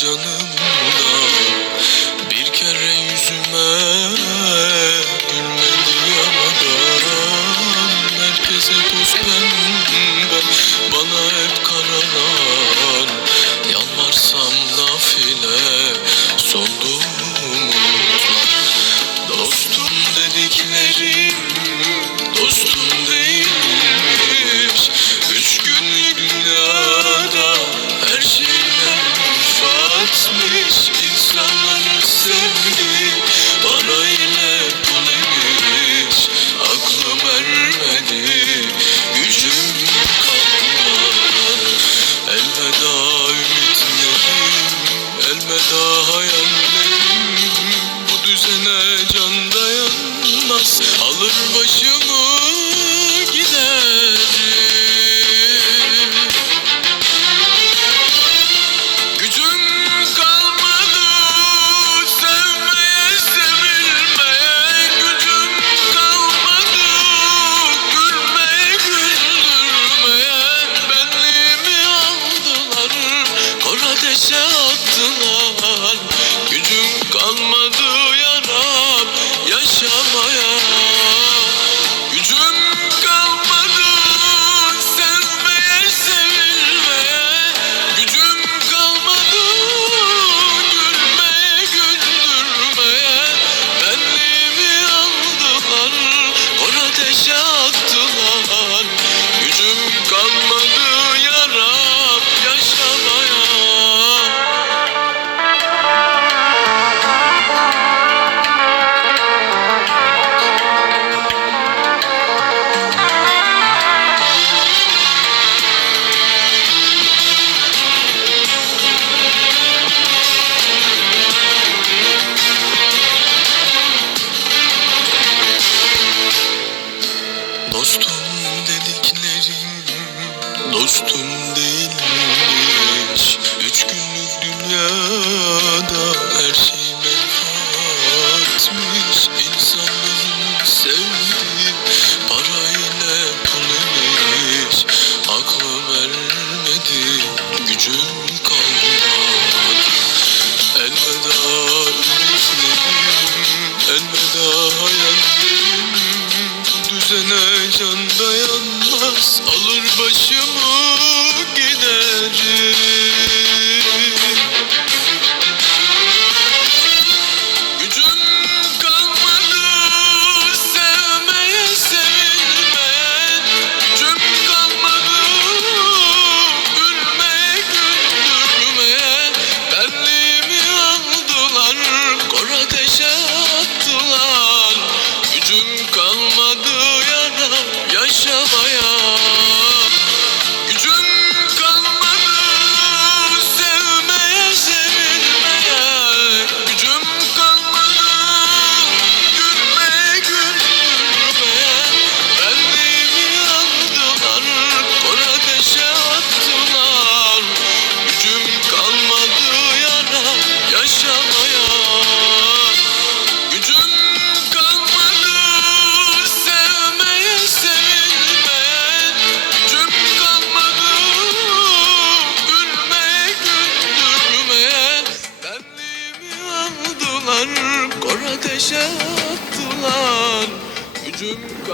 canımda. Bir kere yüzüme gülmedi yamadan Herkese toz pembe. Bana hep karalar. sevdi. Para ile pul Aklım ermedi. Gücüm kalmadı Elveda ümitlerim Elveda hayallerim. Bu düzene can dayanmaz Alır başım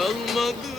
kalmadı.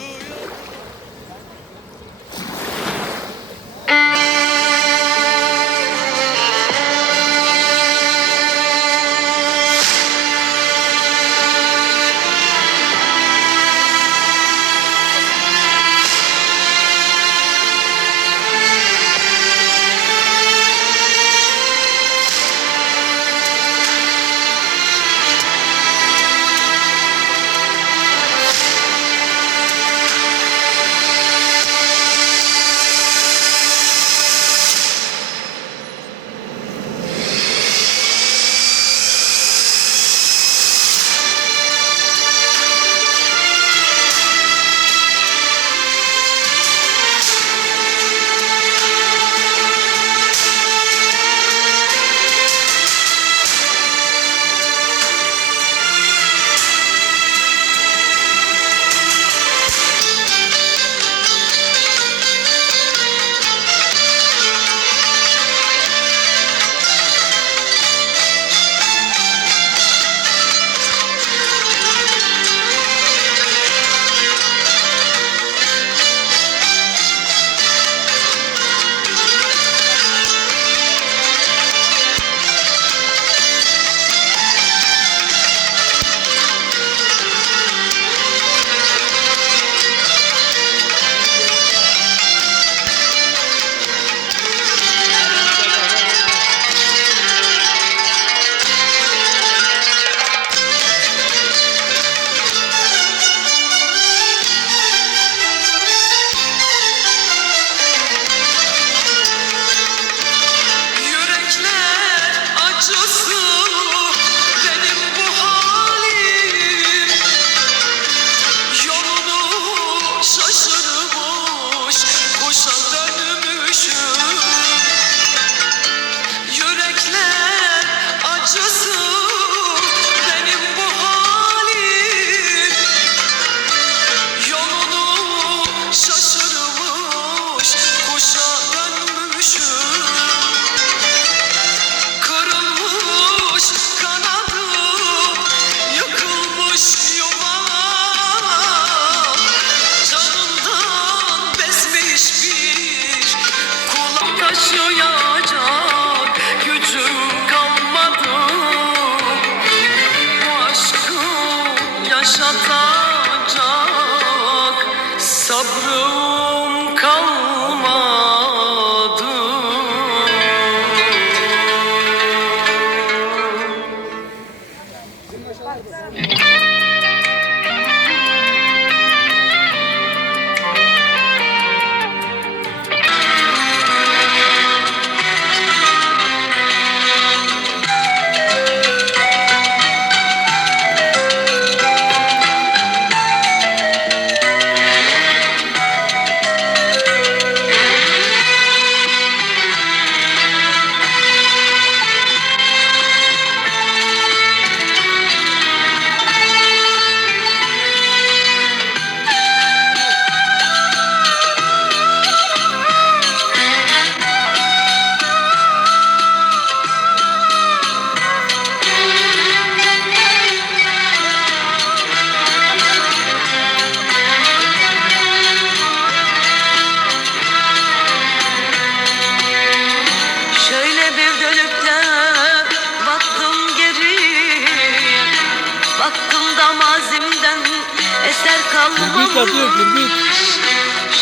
Gürbüz atıyor, gürbüz.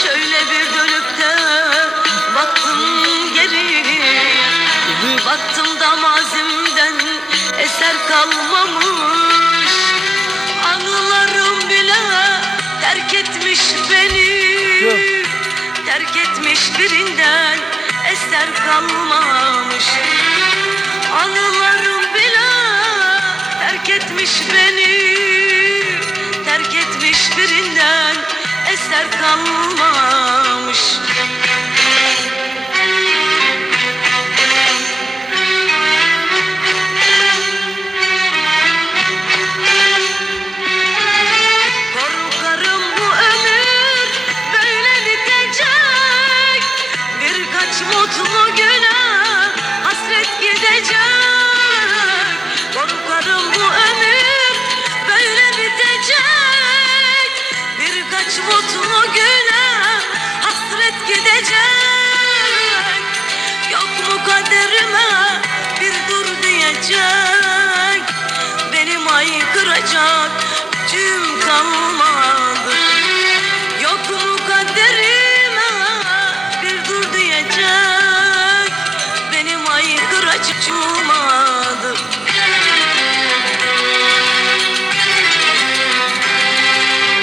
Şöyle bir dönüp de baktım geri Gürbüz. Baktım da mazimden eser kalmamış Anılarım bile terk etmiş beni Yok. Terk etmiş birinden eser kalmamış Anılarım bile terk etmiş beni eser kalacak tüm kalmaz.